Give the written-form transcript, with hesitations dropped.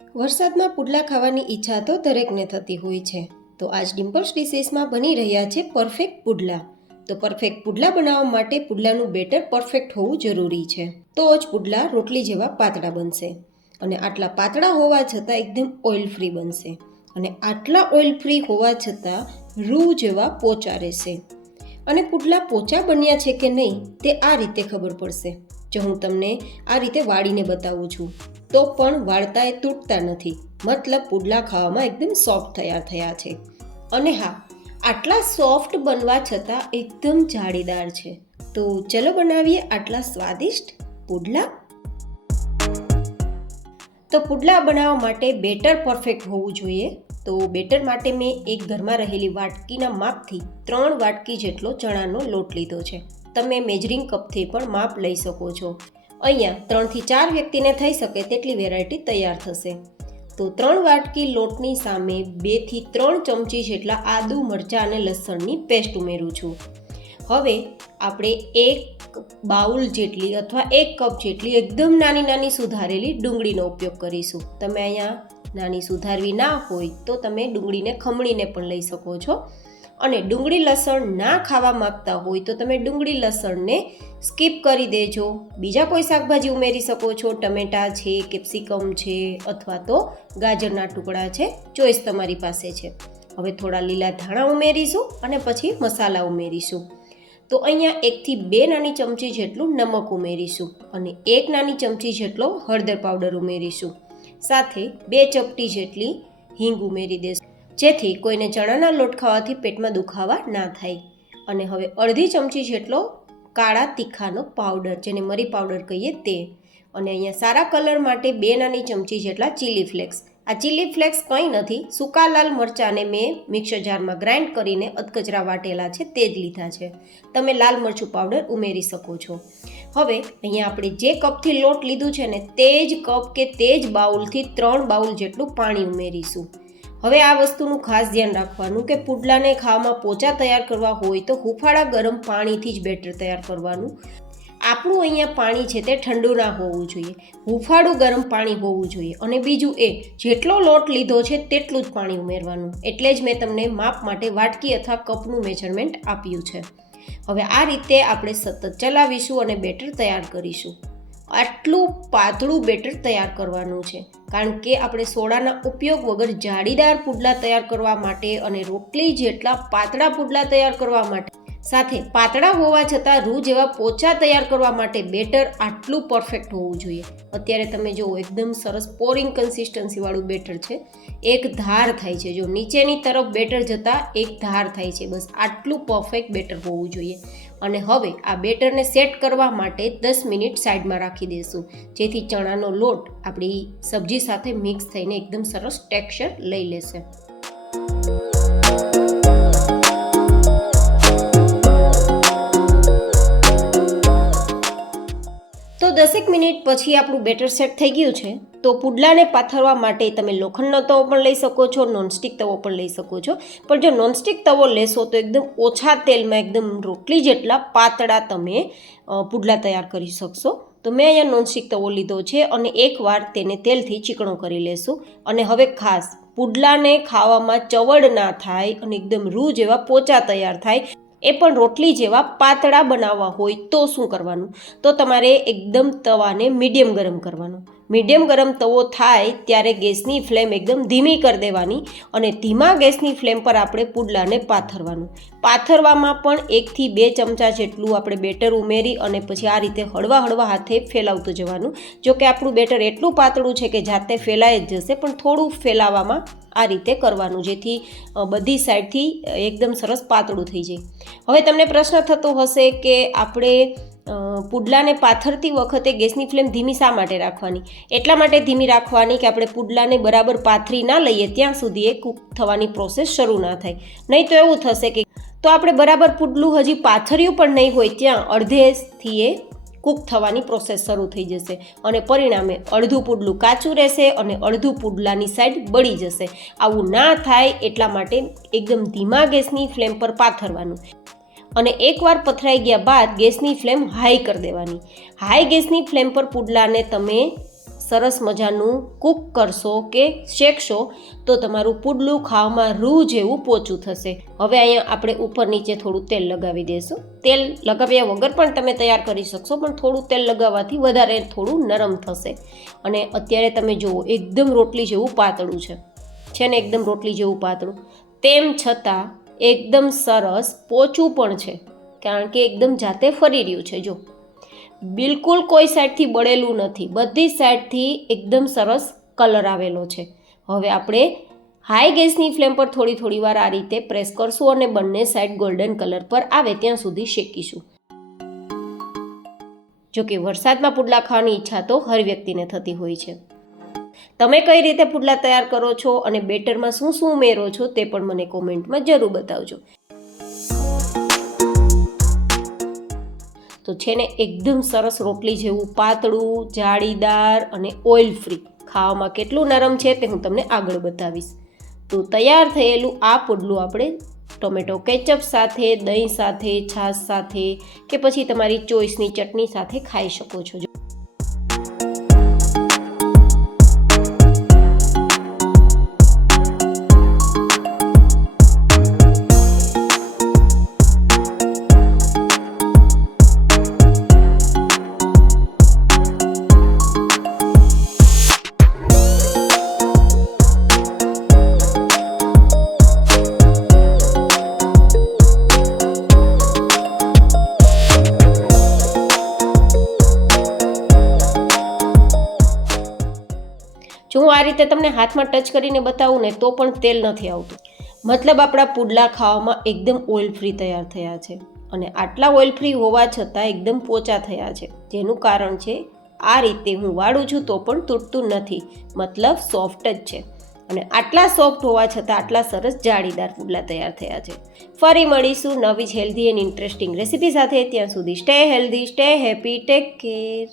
વરસાદમાં પુડલા ખાવાની ઈચ્છા તો દરેકને થતી હોય છે. તો આજ ડિમ્પલ્સ ડિશેસમાં બની રહ્યા છે પરફેક્ટ પુડલા. તો પરફેક્ટ પુડલા બનાવવા માટે પુડલાનું બેટર પરફેક્ટ હોવું જરૂરી છે. તો જ પુડલા રોટલી જેવા પાતળા બનશે અને આટલા પાતળા હોવા છતાં એકદમ ઓઇલ ફ્રી બનશે અને આટલા ઓઇલ ફ્રી હોવા છતાં રૂ જેવા પોચા રહેશે. અને પુડલા પોચા બન્યા છે કે નહીં તે આ રીતે ખબર પડશે. જો હું તમને આ રીતે વાળીને બતાવું છું તો પણ વાળતા એ તૂટતા નથી, મતલબ પુડલા ખાવામાં એકદમ સોફ્ટ તૈયાર થયા છે. અને હા, આટલા સોફ્ટ બનવા છતાં એકદમ જાળીદાર છે. તો ચલો બનાવીએ આટલા સ્વાદિષ્ટ પુડલા. તો પુડલા બનાવવા માટે બેટર પરફેક્ટ હોવું જોઈએ. તો બેટર માટે મેં એક ઘરમાં રહેલી વાટકીના માપથી 3 વાટકી જેટલો ચણાનો લોટ લીધો છે. તમે મેજરિંગ કપથી પણ માપ લઈ શકો છો. અહીંયા 3 થી 4 વ્યક્તિને થઈ શકે તેટલી વેરાયટી તૈયાર થશે. તો 3 વાટકી લોટની સામે 2 થી 3 ચમચી જેટલા આદુ, મરચાં અને લસણની પેસ્ટ ઉમેરું છું. હવે આપણે 1 બાઉલ જેટલી અથવા 1 કપ જેટલી એકદમ નાની નાની સુધારેલી ડુંગળીનો ઉપયોગ કરીશું. તમે અહીંયા નાની સુધારવી ના હોય તો તમે ડુંગળીને ખમણીને પણ લઈ શકો છો. અને ડુંગળી લસણ ના ખાવા માંગતા હોય તો તમે ડુંગળી લસણને સ્કીપ કરી દેજો. બીજા કોઈ શાકભાજી ઉમેરી શકો છો. ટમેટાં છે, કેપ્સિકમ છે અથવા તો ગાજરના ટુકડા છે, ચોઈસ તમારી પાસે છે. હવે થોડા લીલા ધાણા ઉમેરીશું અને પછી મસાલા ઉમેરીશું. તો અહીંયા 1 થી 2 નાની ચમચી જેટલું નમક ઉમેરીશું અને 1 નાની ચમચી જેટલો હળદર પાવડર ઉમેરીશું. સાથે 2 ચપટી જેટલી હિંગ ઉમેરી દેશું, જેથી કોઈને ચણાના લોટ ખાવાથી પેટમાં દુખાવા ના થાય. અને હવે અડધી ચમચી જેટલો કાળા તીખાનો પાવડર, જેને મરી પાવડર કહીએ તે. અને અહીંયા સારા કલર માટે 2 નાની ચમચી જેટલા ચીલી ફ્લેક્સ. આ ચીલી ફ્લેક્સ કંઈ નથી, સૂકા લાલ મરચાંને મેં મિક્સર જારમાં ગ્રાઇન્ડ કરીને અધકચરા વાટેલા છે તે જ લીધા છે. તમે લાલ મરચું પાવડર ઉમેરી શકો છો. હવે અહીંયા આપણે જે કપથી લોટ લીધું છે ને તે જ કપ કે તે જ બાઉલથી 3 બાઉલ જેટલું પાણી ઉમેરીશું. હવે આ વસ્તુનું ખાસ ધ્યાન રાખવાનું કે પુડલાને ખાવામાં પોચા તૈયાર કરવા હોય તો હુંફાળા ગરમ પાણીથી જ બેટર તૈયાર કરવાનું. આપણું અહીંયા પાણી છે તે ઠંડુ ના હોવું જોઈએ, હુંફાળું ગરમ પાણી હોવું જોઈએ. અને બીજું એ, જેટલો લોટ લીધો છે તેટલું જ પાણી ઉમેરવાનું. એટલે જ મેં તમને માપ માટે વાટકી અથવા કપનું મેજરમેન્ટ આપ્યું છે. હવે આ રીતે આપણે સતત ચલાવીશું અને બેટર તૈયાર કરીશું. આટલું પાતળું બેટર તૈયાર કરવાનું છે, કારણ કે આપણે સોડાના ઉપયોગ વગર જાળીદાર પુડલા તૈયાર કરવા માટે અને રોટલી જેટલા પાતળા પુડલા તૈયાર કરવા માટે, સાથે પાતળા હોવા છતાં રૂ જેવા પોચા તૈયાર કરવા માટે બેટર આટલું પરફેક્ટ હોવું જોઈએ. અત્યારે તમે જુઓ, એકદમ સરસ પોરિંગ કન્સિસ્ટન્સીવાળું બેટર છે. એક ધાર થાય છે, જો નીચેની તરફ બેટર જતાં એક ધાર થાય છે. બસ આટલું પરફેક્ટ બેટર હોવું જોઈએ. અને હવે આ બેટરને સેટ કરવા માટે 10 મિનિટ સાઈડમાં રાખી દઈશું, જેથી ચણાનો લોટ આપણી સબ્જી સાથે મિક્સ થઈને એકદમ સરસ ટેક્સચર લઈ લેશે. તો 10 મિનિટ પછી આપણું બેટર સેટ થઈ ગયું છે. તો પુડલાને પાથરવા માટે તમે લોખંડનો તવો પણ લઈ શકો છો, નોનસ્ટિક તવો પણ લઈ શકો છો. પણ જો નોનસ્ટિક તવો લેશો તો એકદમ ઓછા તેલમાં એકદમ રોટલી જેટલા પાતળા તમે પુડલા તૈયાર કરી શકશો. તો મેં અહીંયા નોનસ્ટિક તવો લીધો છે અને એકવાર તેને તેલથી ચીકણો કરી લેશું. અને હવે ખાસ પુડલાને ખાવામાં ચવડ ના થાય અને એકદમ રૂ જેવા પોચા તૈયાર થાય, એ પણ રોટલી જેવા પાતળા બનાવવા હોય તો શું કરવાનું? તો તમારે એકદમ તવાને મીડિયમ ગરમ કરવાનો. મીડિયમ ગરમ તવો થાય ત્યારે ગેસની ફ્લેમ એકદમ ધીમી કરી દેવાની અને ધીમા ગેસની ફ્લેમ પર આપણે પુડલાને પાથરવાનું. પાથરવામાં પણ 1 થી 2 ચમચા જેટલું આપણે બેટર ઉમેરી અને પછી આ રીતે હળવા હળવા હાથે ફેલાવતું જવાનું. જો કે આપણું બેટર એટલું પાતળું છે કે જાતે ફેલાઈ જ જશે, પણ થોડું ફેલાવવામાં આ રીતે કરવાનું, જેથી બધી સાઈડથી એકદમ સરસ પાતળું થઈ જાય. હવે તમને પ્રશ્ન થતો હશે કે આપણે પુડલાને પાથરતી વખતે ગેસની ફ્લેમ ધીમી શા માટે રાખવાની? એટલા માટે ધીમી રાખવાની કે આપણે પુડલાને બરાબર પાથરી ના લઈએ ત્યાં સુધી એ કૂક થવાની પ્રોસેસ શરૂ ના થાય. નહીં તો એવું થશે કે તો આપણે બરાબર પુડલું હજી પાથર્યું પણ નહીં હોય ત્યાં અડધેથી એ કૂક થવાની પ્રોસેસ શરૂ થઈ જશે અને પરિણામે અડધું પુડલું કાચું રહેશે અને અડધું પુડલાની સાઈડ બળી જશે. આવું ના થાય એટલા માટે એકદમ ધીમા ગેસની ફ્લેમ પર પાથરવાનું. અને એકવાર પથરાઈ ગયા બાદ ગેસની ફ્લેમ હાઈ કરી દેવાની. હાઈ ગેસની ફ્લેમ પર પુડલાને તમે સરસ મજાનું કૂક કરશો કે શેકશો તો તમારું પુડલું ખાવામાં રૂ જેવું પોચું થશે. હવે અહીંયા આપણે ઉપર નીચે થોડું તેલ લગાવી દઈશું. તેલ લગાવ્યા વગર પણ તમે તૈયાર કરી શકશો, પણ થોડું તેલ લગાવવાથી વધારે થોડું નરમ થશે. અને અત્યારે તમે જુઓ એકદમ રોટલી જેવું પાતળું છે ને, એકદમ રોટલી જેવું પાતળું, તેમ છતાં એકદમ સરસ પોચું પણ છે, કારણ કે એકદમ જાતે ફરી રહ્યું છે. જો બિલકુલ કોઈ સાઈડથી બળેલું નથી, બધી સાઈડથી એકદમ સરસ કલર આવેલો છે. હવે આપણે હાઈ ગેસની ફ્લેમ પર થોડી વાર આ રીતે પ્રેસ કરશું અને બંને સાઈડ ગોલ્ડન કલર પર આવે ત્યાં સુધી શેકીશું. જોકે વરસાદમાં પુડલા ખાવાની ઈચ્છા તો હર વ્યક્તિને થતી હોય છે. તમે કઈ રીતે પુડલા તૈયાર કરો છો અને બેટરમાં શું શું ઉમેરો છો તે પણ મને કોમેન્ટમાં જરૂર બતાવજો. તો છે ને એકદમ સરસ રોટલી જેવું પાતળું, જાળીદાર અને ઓઇલ ફ્રી, ખાવામાં કેટલું નરમ છે તે હું તમને આગળ બતાવીશ. તો તૈયાર થયેલું આ પુડલું આપણે ટોમેટો કેચઅપ સાથે, દહીં સાથે, છાશ સાથે કે પછી તમારી ચોઈસની ચટણી સાથે ખાઈ શકો છો. જો હું આ રીતે તમને હાથમાં ટચ કરીને બતાવું ને તો પણ તેલ નથી આવતું, મતલબ આપણા પુડલા ખાવામાં એકદમ ઓઇલ ફ્રી તૈયાર થયા છે. અને આટલા ઓઇલ ફ્રી હોવા છતાં એકદમ પોચા થયા છે, જેનું કારણ છે આ રીતે હું વાળું છું તો પણ તૂટતું નથી, મતલબ સોફ્ટ જ છે. અને આટલા સોફ્ટ હોવા છતાં આટલા સરસ જાળીદાર પુડલા તૈયાર થયા છે. ફરી મળીશું નવી જ હેલ્ધી એન્ડ ઇન્ટરેસ્ટિંગ રેસીપી સાથે. ત્યાં સુધી stay healthy, stay happy, take care.